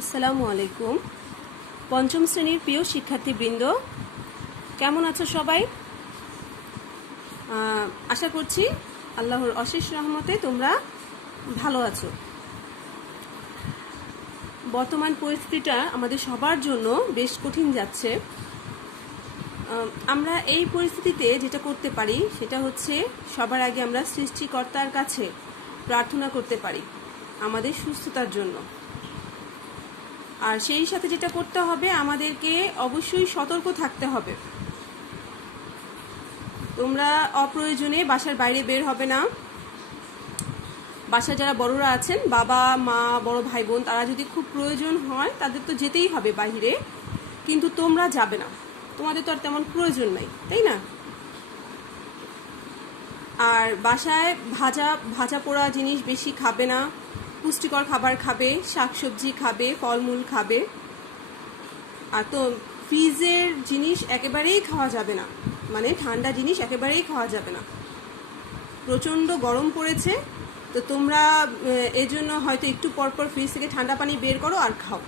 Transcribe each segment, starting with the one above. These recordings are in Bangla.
আসসালামু আলাইকুম। পঞ্চম শ্রেণীর প্রিয় শিক্ষার্থীবৃন্দ, কেমন আছো সবাই? আশা করছি আল্লাহর অশেষ রহমতে তোমরা ভালো আছো। বর্তমান পরিস্থিতিটা আমাদের সবার জন্য বেশ কঠিন যাচ্ছে। আমরা এই পরিস্থিতিতে যেটা করতে পারি সেটা হচ্ছে সবার আগে আমরা সৃষ্টিকর্তার কাছে প্রার্থনা করতে পারি আমাদের সুস্থতার জন্য। আর সেই সাথে যেটা করতে হবে, আমাদেরকে অবশ্যই সতর্ক থাকতে হবে। তোমরা অপ্রয়োজনে বাসার বাইরে বের হবে না। বাসায় যারা বড়রা আছেন, বাবা মা বড় ভাই বোন, তারা যদি খুব প্রয়োজন হয় তাদের তো যেতেই হবে বাইরে, কিন্তু তোমরা যাবে না, তোমাদের তো আর তেমন প্রয়োজন নাই, তাই না? আর বাসায় ভাজা ভাজা পোড়া জিনিস বেশি খাবে না, পুষ্টিকর খাবার খাবে, শাকসবজি খাবে, ফলমূল খাবে। আর তো ফ্রিজের জিনিস একেবারেই খাওয়া যাবে না, মানে ঠান্ডা জিনিস একেবারেই খাওয়া যাবে না। প্রচণ্ড গরম পড়েছে, তো তোমরা এজন্য হয়তো একটু পরপর ফ্রিজ থেকে ঠান্ডা পানি বের করো আর খাও।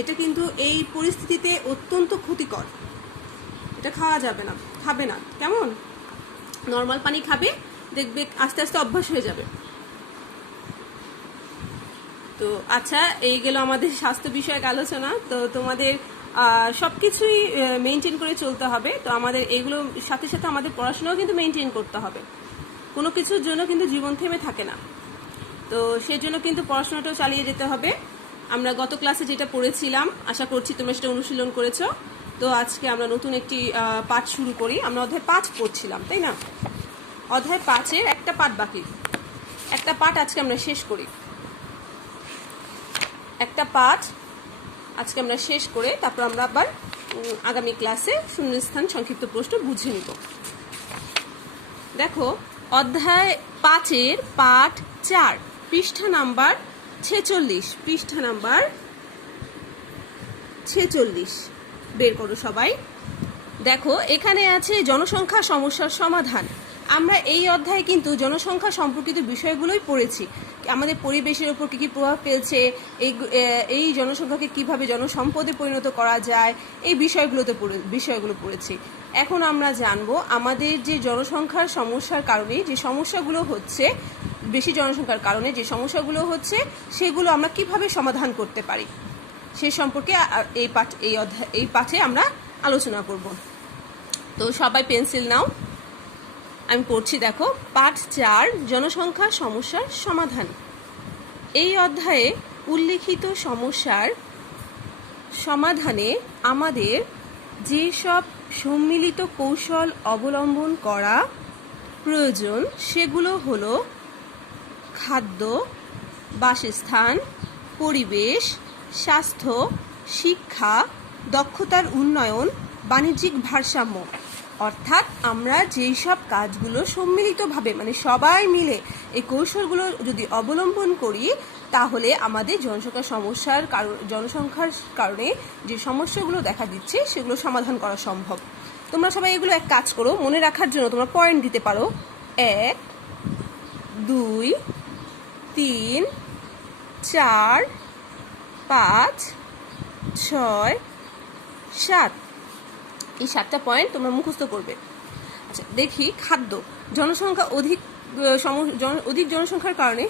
এটা কিন্তু এই পরিস্থিতিতে অত্যন্ত ক্ষতিকর, এটা খাওয়া যাবে না, খাবে না। কেমন? নর্মাল পানি খাবে, দেখবে আস্তে আস্তে অভ্যাস হয়ে যাবে। তো আচ্ছা, এই গেল আমাদের স্বাস্থ্য বিষয়ক আলোচনা। তো তোমাদের সব কিছুই মেনটেন করে চলতে হবে। তো আমাদের এগুলোর সাথে সাথে আমাদের পড়াশোনাও কিন্তু মেনটেন করতে হবে। কোনো কিছুর জন্য কিন্তু জীবন থেমে থাকে না, তো সেই জন্য কিন্তু পড়াশোনাটাও চালিয়ে যেতে হবে। আমরা গত ক্লাসে যেটা পড়েছিলাম, আশা করছি তোমরা সেটা অনুশীলন করেছো। তো আজকে আমরা নতুন একটি পাঠ শুরু করি। আমরা অধ্যায় 5 পড়ছিলাম, তাই না? অধ্যায় 5-এর একটা পাঠ বাকি, একটা পাঠ আজকে আমরা শেষ করি। একটা পাঠ আজকে আমরা শেষ করে তারপর আমরা আবার আগামী ক্লাসে শূন্যস্থান সংক্ষিপ্ত প্রশ্ন বুঝে নিব। দেখো, অধ্যায় 5-এর পাঠ 4, পৃষ্ঠা নাম্বার 46, পৃষ্ঠা নাম্বার 46 বের করো সবাই। দেখো, এখানে আছে জনসংখ্যা সমস্যার সমাধান। আমরা এই অধ্যায়ে কিন্তু জনসংখ্যা সম্পর্কিত বিষয়গুলোই পড়েছি। আমাদের পরিবেশের উপর কী কী প্রভাব ফেলছে, এই জনসংখ্যাকে কিভাবে জনসম্পদে পরিণত করা যায়, এই বিষয়গুলো পড়েছি। এখন আমরা জানবো আমাদের যে জনসংখ্যার সমস্যার কারণে যে সমস্যাগুলো হচ্ছে, বেশি জনসংখ্যার কারণে যে সমস্যাগুলো হচ্ছে, সেগুলো আমরা কিভাবে সমাধান করতে পারি সে সম্পর্কে এই পাঠে আমরা আলোচনা করব। তো সবাই পেন্সিল নাও, আমি পড়ছি। দেখো, পাঠ 4, জনসংখ্যা সমস্যার সমাধান। এই অধ্যায়ে উল্লিখিত সমস্যার সমাধানে আমাদের যেসব সম্মিলিত কৌশল অবলম্বন করা প্রয়োজন সেগুলো হলো খাদ্য, বাসস্থান, পরিবেশ, স্বাস্থ্য, শিক্ষা, দক্ষতার উন্নয়ন, বাণিজ্যিক ভারসাম্য। অর্থাৎ আমরা যেই সব কাজগুলো সম্মিলিতভাবে, মানে সবাই মিলে এই কৌশলগুলো যদি অবলম্বন করি, তাহলে আমাদের জনসংখ্যার কারণে যে সমস্যাগুলো দেখা দিচ্ছে সেগুলো সমাধান করা সম্ভব। তোমরা সবাই এগুলো এক কাজ করো, মনে রাখার জন্য তোমরা পয়েন্ট দিতে পারো। 1, 2, 3, 4, 5, 6, 7, এই 7টা পয়েন্ট তোমরা মুখস্থ করবে। আচ্ছা, দেখি, খাদ্য। জনসংখ্যা অধিক জনসংখ্যার কারণে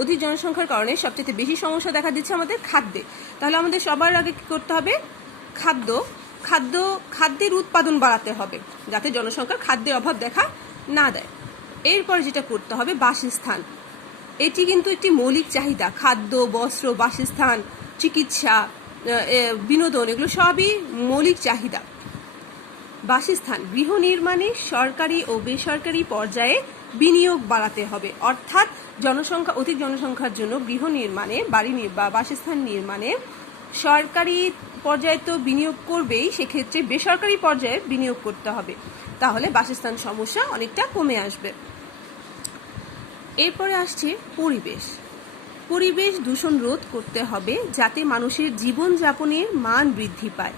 অধিক জনসংখ্যার কারণে সবচেয়ে বেশি সমস্যা দেখা দিচ্ছে আমাদের খাদ্যে। তাহলে আমাদের সবার আগে কি করতে হবে? খাদ্যের উৎপাদন বাড়াতে হবে, যাতে জনসংখ্যার খাদ্যের অভাব দেখা না দেয়। এরপর যেটা করতে হবে, বাসস্থান। এটি কিন্তু একটি মৌলিক চাহিদা। খাদ্য, বস্ত্র, বাসস্থান, চিকিৎসা, বিনোদন, এগুলো সবই মৌলিক চাহিদা। বাসস্থান, গৃহ নির্মাণে সরকারি ও বেসরকারি পর্যায়ে বিনিয়োগ বাড়াতে হবে। অর্থাৎ অধিক জনসংখ্যার জন্য গৃহ নির্মাণে, বাসস্থান নির্মাণে সরকারি পর্যায়ে তো বিনিয়োগ করবেই, সেক্ষেত্রে বেসরকারি পর্যায়ে বিনিয়োগ করতে হবে, তাহলে বাসস্থান সমস্যা অনেকটা কমে আসবে। এরপরে আসছে পরিবেশ দূষণ রোধ করতে হবে যাতে মানুষের জীবনযাপনের মান বৃদ্ধি পায়।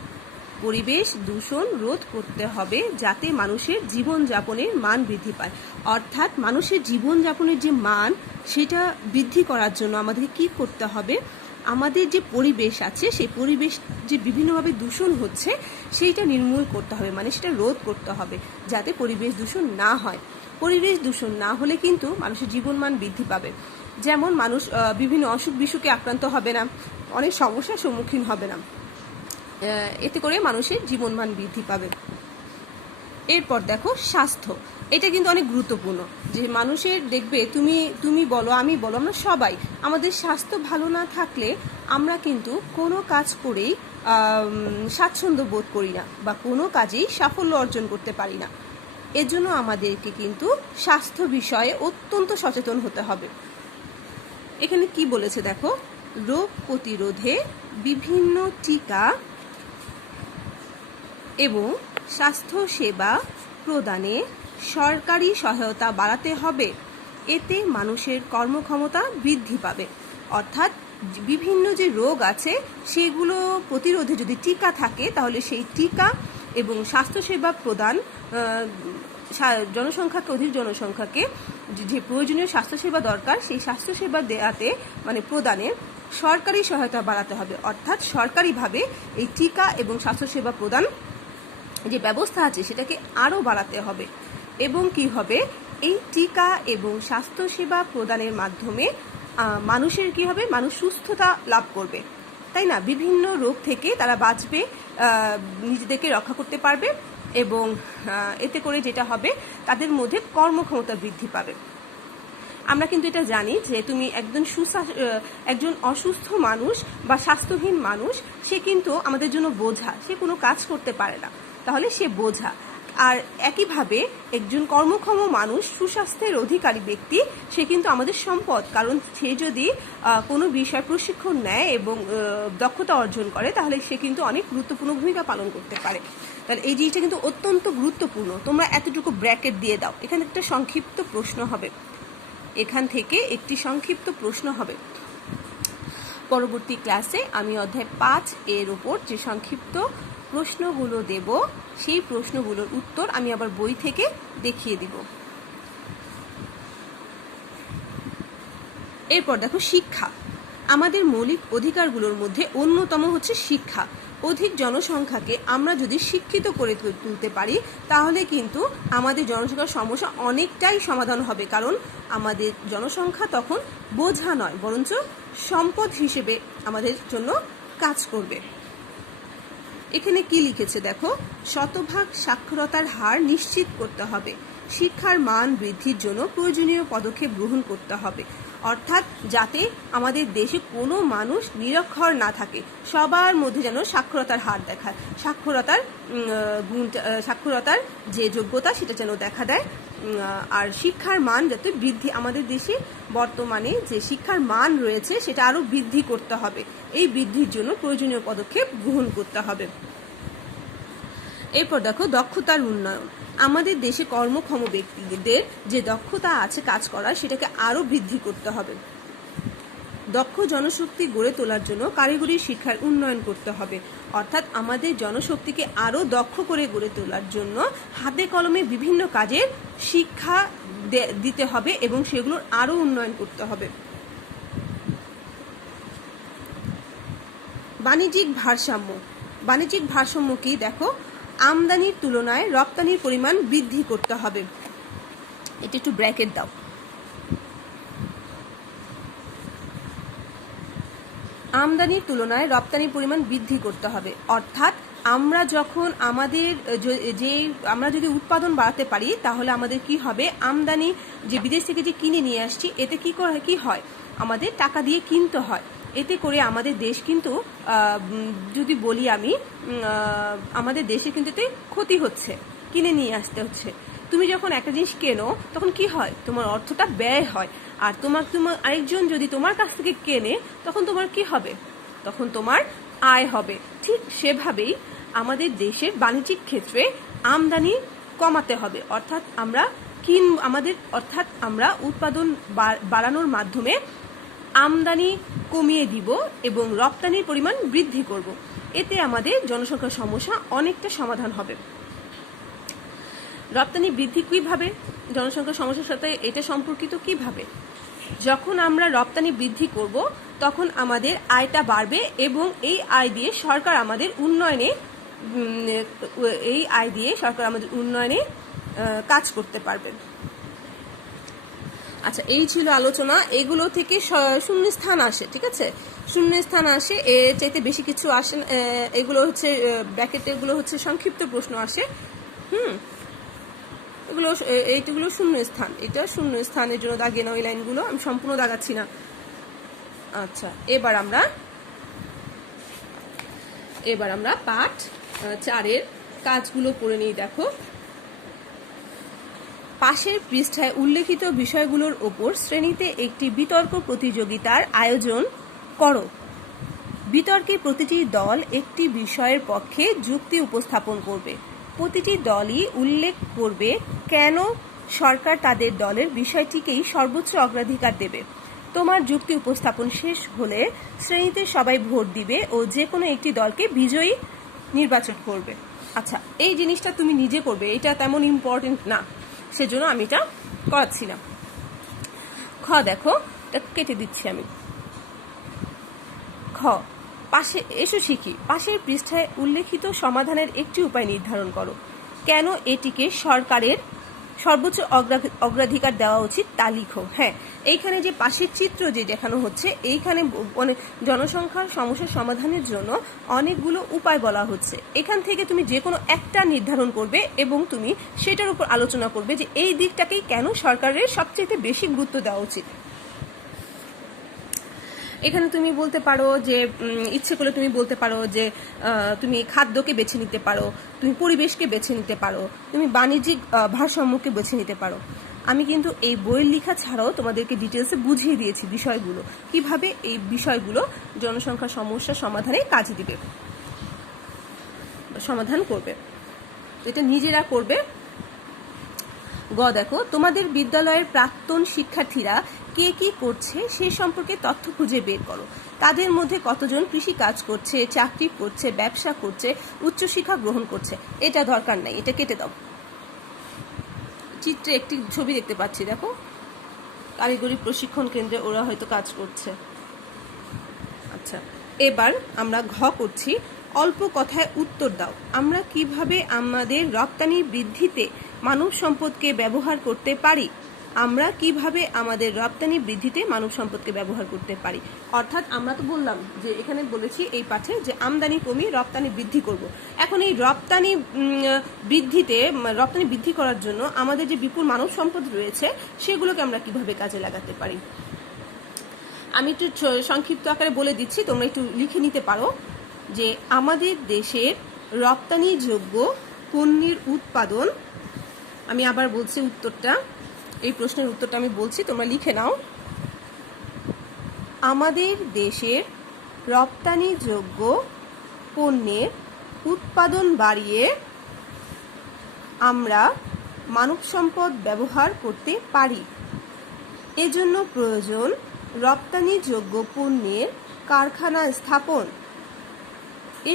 পরিবেশ দূষণ রোধ করতে হবে যাতে মানুষের জীবনযাপনের মান বৃদ্ধি পায়। অর্থাৎ মানুষের জীবনযাপনের যে মান, সেটা বৃদ্ধি করার জন্য আমাদের কি করতে হবে? আমাদের যে পরিবেশ আছে সেই পরিবেশ যে বিভিন্নভাবে দূষণ হচ্ছে সেইটা নির্মূল করতে হবে, মানে সেটা রোধ করতে হবে যাতে পরিবেশ দূষণ না হয়। পরিবেশ দূষণ না হলে কিন্তু মানুষের জীবনমান বৃদ্ধি পাবে, যেমন মানুষ বিভিন্ন অসুখ বিসুখে আক্রান্ত হবে না, অনেক সমস্যার সম্মুখীন হবে না, এতে করে মানুষের জীবনমান বৃদ্ধি পাবে। এরপর দেখো স্বাস্থ্য, এটা কিন্তু অনেক গুরুত্বপূর্ণ, যে মানুষের দেখবে তুমি বলো আমি বলো আমরা সবাই আমাদের স্বাস্থ্য ভালো না থাকলে আমরা কিন্তু কোনো কাজ করেই স্বাচ্ছন্দ্য বোধ করি না বা কোনো কাজেই সাফল্য অর্জন করতে পারি না। এর জন্য আমাদেরকে কিন্তু স্বাস্থ্য বিষয়ে অত্যন্ত সচেতন হতে হবে। এখানে কি বলেছে দেখো, রোগ প্রতিরোধে বিভিন্ন টিকা এবং স্বাস্থ্য সেবা প্রদানে সরকারি সহায়তা বাড়াতে হবে, এতে মানুষের কর্মক্ষমতা বৃদ্ধি পাবে। অর্থাৎ বিভিন্ন যে রোগ আছে সেগুলো প্রতিরোধে যদি টিকা থাকে তাহলে সেই টিকা এবং স্বাস্থ্যসেবা প্রদান জনসংখ্যাকে অধিক জনসংখ্যাকে যে প্রয়োজনীয় স্বাস্থ্যসেবা দরকার সেই স্বাস্থ্যসেবা দেওয়াতে মানে প্রদানে সরকারি সহায়তা বাড়াতে হবে। অর্থাৎ সরকারিভাবে এই টিকা এবং স্বাস্থ্যসেবা প্রদান যে ব্যবস্থা আছে সেটাকে আরও বাড়াতে হবে। এবং কি হবে, এই টিকা এবং স্বাস্থ্যসেবা প্রদানের মাধ্যমে মানুষের কি হবে, মানুষ সুস্থতা লাভ করবে, তাই না? বিভিন্ন রোগ থেকে তারা বাঁচবে, নিজেদেরকে রক্ষা করতে পারবে এবং এতে করে যেটা হবে তাদের মধ্যে কর্মক্ষমতা বৃদ্ধি পাবে। আমরা কিন্তু এটা জানি যে তুমি একজন অসুস্থ মানুষ বা স্বাস্থ্যহীন মানুষ সে কিন্তু আমাদের জন্য বোঝা, সে কোনো কাজ করতে পারে না, তাহলে সে বোঝা। আর একইভাবে একজন কর্মক্ষম মানুষ সুস্বাস্থ্যের অধিকারী ব্যক্তি সে কিন্তু আমাদের সম্পদ, কারণ সে যদি কোনো বিষয় প্রশিক্ষণ নেয় এবং দক্ষতা অর্জন করে তাহলে সে কিন্তু অনেক গুরুত্বপূর্ণ ভূমিকা পালন করতে পারে। তাহলে এই জিনিসটা কিন্তু অত্যন্ত গুরুত্বপূর্ণ। তোমরা এতটুকু ব্র্যাকেট দিয়ে দাও, এখানে একটা সংক্ষিপ্ত প্রশ্ন হবে, এখান থেকে একটি সংক্ষিপ্ত প্রশ্ন হবে। পরবর্তী ক্লাসে আমি অধ্যায় 5 এর উপর যে সংক্ষিপ্ত প্রশ্নগুলো দেব সেই প্রশ্নগুলোর উত্তর আমি আবার বই থেকে দেখিয়ে দিব। এরপর দেখো শিক্ষা, আমাদের মৌলিক অধিকারগুলোর মধ্যে অন্যতম হচ্ছে শিক্ষা। অধিক জনসংখ্যাকে আমরা যদি শিক্ষিত করে তুলতে পারি তাহলে কিন্তু আমাদের জনসংখ্যার সমস্যা অনেকটাই সমাধান হবে, কারণ আমাদের জনসংখ্যা তখন বোঝা নয় বরঞ্চ সম্পদ হিসেবে আমাদের জন্য কাজ করবে। এখানে কি লিখেছে দেখো, শতভাগ সাক্ষরতার হার নিশ্চিত করতে হবে, শিক্ষার মান বৃদ্ধির জন্য প্রয়োজনীয় পদক্ষেপ গ্রহণ করতে হবে। অর্থাৎ যাতে আমাদের দেশে কোনো মানুষ নিরক্ষর না থাকে, সবার মধ্যে যেন সাক্ষরতার হার দেখায়, সাক্ষরতার যে যোগ্যতা সেটা যেন দেখা দেয়, আর শিক্ষার মান যাতে বৃদ্ধি, আমাদের দেশে বর্তমানে যে শিক্ষার মান রয়েছে সেটা আরও বৃদ্ধি করতে হবে, এই বৃদ্ধির জন্য প্রয়োজনীয় পদক্ষেপ গ্রহণ করতে হবে। এরপর দেখো দক্ষতার উন্নয়ন, আমাদের দেশে কর্মক্ষম ব্যক্তিদের যে দক্ষতা আছে কাজ করার সেটাকে আরও বৃদ্ধি করতে হবে। দক্ষ জনশক্তি গড়ে তোলার জন্য কারিগরি শিক্ষার উন্নয়ন করতে হবে। অর্থাৎ আমাদের জনশক্তিকে আরও দক্ষ করে গড়ে তোলার জন্য হাতে কলমে বিভিন্ন কাজের শিক্ষা দিতে হবে এবং সেগুলোর আরও উন্নয়ন করতে হবে। বাণিজ্যিক ভারসাম্য কি দেখো, আমদানির তুলনায় রপ্তানির পরিমাণ বৃদ্ধি করতে হবে। এটা একটু ব্র্যাকেট দাও। আমদানির তুলনায় রপ্তানির পরিমাণ বৃদ্ধি করতে হবে। অর্থাৎ আমরা যখন আমরা যদি উৎপাদন বাড়াতে পারি তাহলে আমাদের কি হবে, আমদানি যে বিদেশ থেকে যে কিনে নিয়ে আসছি এতে কি হয়, আমাদের টাকা দিয়ে কিনতে হয়। এতে করে আমাদের দেশ কিন্তু যদি বলি আমি আমাদের দেশে কিন্তু এতে ক্ষতি হচ্ছে, কিনে নিয়ে আসতে হচ্ছে। তুমি যখন একটা জিনিস কেনো তখন কি হয়, তোমার অর্থটা ব্যয় হয়, আর তোমার আরেকজন যদি তোমার কাছ থেকে কেনে তখন তোমার কি হবে, তখন তোমার আয় হবে। ঠিক সেভাবেই আমাদের দেশের বাণিজ্যিক ক্ষেত্রে আমদানি কমাতে হবে। অর্থাৎ আমরা উৎপাদন বাড়ানোর মাধ্যমে আমদানি কমিয়ে দিব এবং রপ্তানির পরিমাণ বৃদ্ধি করব। এতে আমাদের জনসংখ্যার সমস্যা অনেকটা সমাধান হবে। রপ্তানি বৃদ্ধি কিভাবে, জনসংখ্যার সমস্যার সাথে এটা সম্পর্কিত কিভাবে, যখন আমরা রপ্তানি বৃদ্ধি করব তখন আমাদের আয়টা বাড়বে এবং এই আয় দিয়ে সরকার আমাদের উন্নয়নে কাজ করতে পারবে। আচ্ছা, এই ছিল আলোচনা। এগুলো থেকে শূন্যস্থান আসে, ঠিক আছে, শূন্যস্থান আসে, এর চাইতে বেশি কিছু আসে না। এগুলো হচ্ছে ব্র্যাকেটেগুলো হচ্ছে সংক্ষিপ্ত প্রশ্ন আসে। এইগুলো শূন্যস্থান, এটা শূন্যস্থানের জন্য দাগিয়ে নাও এই লাইনগুলো, আমি সম্পূর্ণ দাগাচ্ছি না। আচ্ছা, এবার আমরা পাঠ 4-এর কাজগুলো করে নিই। দেখো, পাশের পৃষ্ঠায় উল্লেখিত বিষয়গুলোর ওপর শ্রেণীতে একটি বিতর্ক প্রতিযোগিতার আয়োজন করো। বিতর্কে প্রতিটি দল একটি বিষয়ের পক্ষে যুক্তি উপস্থাপন করবে। প্রতিটি দলই উল্লেখ করবে কেন সরকার তাদের দলের বিষয়টিকেই সর্বোচ্চ অগ্রাধিকার দেবে। তোমার যুক্তি উপস্থাপন শেষ হলে শ্রেণীতে সবাই ভোট দিবে ও যে কোনো একটি দলকে বিজয়ী নির্বাচন করবে। আচ্ছা, এই জিনিসটা তুমি নিজে করবে, এটা তেমন ইম্পর্টেন্ট না, সেজন্য আমি এটা করাচ্ছি না। খ দেখো, কেটে দিচ্ছি আমি। খ, এসো শিখি। পাশের পৃষ্ঠায় উল্লেখিত সমাধানের একটি উপায় নির্ধারণ করো। কেন এটিকে সরকারের সর্বোচ্চ অগ্রাধিকার দেওয়া উচিত তা লিখো। হ্যাঁ, এইখানে যে পাশের চিত্র যে দেখানো হচ্ছে, এইখানে জনসংখ্যার সমস্যার সমাধানের জন্য অনেকগুলো উপায় বলা হচ্ছে। এখান থেকে তুমি যে কোনো একটা নির্ধারণ করবে এবং তুমি সেটার উপর আলোচনা করবে যে এই দিকটাকেই কেন সরকারের সবচেয়ে বেশি গুরুত্ব দেওয়া উচিত। এখানে তুমি বলতে পারো যে ইচ্ছে করলে তুমি বলতে পারো যে তুমি খাদ্যকে বেছে নিতে পারো, তুমি পরিবেশকে বেছে নিতে পারো, তুমি বাণিজ্যিক ভারসাম্যকে বেছে নিতে পারো। আমি কিন্তু এই বইয়ের লেখা ছাড়াও তোমাদেরকে ডিটেলসে বুঝিয়ে দিয়েছি বিষয়গুলো, কিভাবে এই বিষয়গুলো জনসংখ্যার সমস্যা সমাধানে কাজে দিবে, সমাধান করবে। এটা নিজেরা করবে। গ দেখো, তোমাদের বিদ্যালয়ের প্রাক্তন শিক্ষার্থীরা কে কি করছে সে সম্পর্কে তথ্য খুঁজে বের করো। তাদের মধ্যে কতজন কৃষি কাজ করছে, চাকরি করছে, ব্যবসা করছে, উচ্চশিক্ষা গ্রহণ করছে। এটা দরকার নাই, এটা কেটে দাও। চিত্রে একটি ছবি দেখতে পাচ্ছি, দেখো, কারিগরি প্রশিক্ষণ কেন্দ্রে ওরা হয়তো কাজ করছে। আচ্ছা, এবার আমরা ঘ করছি। অল্প কথায় উত্তর দাও। আমরা কিভাবে আমাদের রপ্তানি বৃদ্ধিতে মানব সম্পদকে ব্যবহার করতে পারি? আমরা কিভাবে আমাদের রপ্তানি বৃদ্ধিতে মানব সম্পদকে ব্যবহার করতে পারি? অর্থাৎ আমরা তো বললাম যে এখানে বলেছি এই পাঠে যে আমদানি কমিয়ে রপ্তানি বৃদ্ধি করব। এখন এই রপ্তানি বৃদ্ধি করার জন্য আমাদের যে বিপুল মানব সম্পদ রয়েছে সেগুলোকে আমরা কিভাবে কাজে লাগাতে পারি। আমি একটু সংক্ষিপ্ত আকারে বলে দিচ্ছি, তোমরা একটু লিখে নিতে পারো যে আমাদের দেশের রপ্তানিযোগ্য পণ্যের উৎপাদন, আমি আবার বলছি উত্তরটা, এই প্রশ্নের উত্তরটা আমি বলছি, তোমরা লিখে নাও। আমাদের দেশের রপ্তানিযোগ্য পণ্যের উৎপাদন বাড়িয়ে আমরা মানব সম্পদ ব্যবহার করতে পারি। এজন্য প্রয়োজন রপ্তানিযোগ্য পণ্যের কারখানা স্থাপন।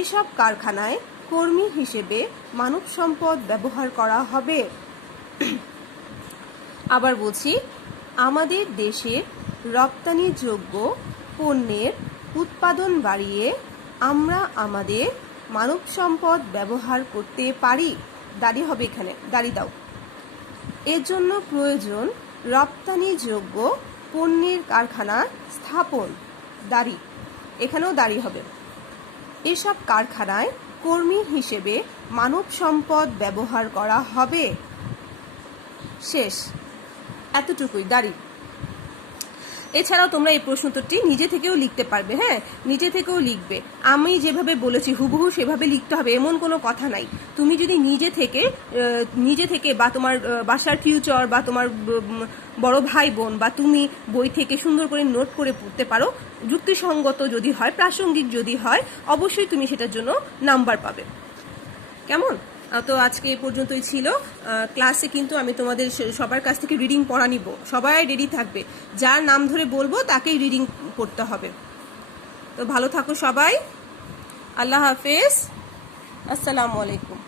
এসব কারখানায় কর্মী হিসেবে মানব সম্পদ ব্যবহার করা হবে। আবার বলছি, আমাদের দেশের রপ্তানিযোগ্য পণ্যের উৎপাদন বাড়িয়ে আমরা আমাদের মানব সম্পদ ব্যবহার করতে পারি। দাড়ি হবে এখানে, দাড়ি দাও। এর জন্য প্রয়োজন রপ্তানিযোগ্য পণ্যের কারখানা স্থাপন। দাড়ি, এখানেও দাড়ি হবে। এসব কারখানায় কর্মী হিসেবে মানব সম্পদ ব্যবহার করা হবে। শেষ, এতটুকুই, দাড়ি। এছাড়াও তোমরা এই প্রশ্নোত্তরটি নিজে থেকেও লিখতে পারবে। হ্যাঁ, নিজে থেকেও লিখবে। আমি যেভাবে বলেছি হুবহু সেভাবে লিখতে হবে এমন কোনো কথা নাই। তুমি যদি নিজে থেকে বা তোমার বাসার টিউটর বা তোমার বড় ভাই বোন বা তুমি বই থেকে সুন্দর করে নোট করে পড়তে পারো, যুক্তিসঙ্গত যদি হয়, প্রাসঙ্গিক যদি হয়, অবশ্যই তুমি সেটার জন্য নাম্বার পাবে। কেমন? তো আজকে এই পর্যন্তই ছিল। ক্লাসে কিন্তু আমি তোমাদের সবার কাছ থেকে রিডিং পড়া নিব, সবাই রেডি থাকবে। যার নাম ধরে বলবো তাকেই রিডিং পড়তে হবে। তো ভালো থাকো সবাই, আল্লাহ হাফেজ, আসসালামু আলাইকুম।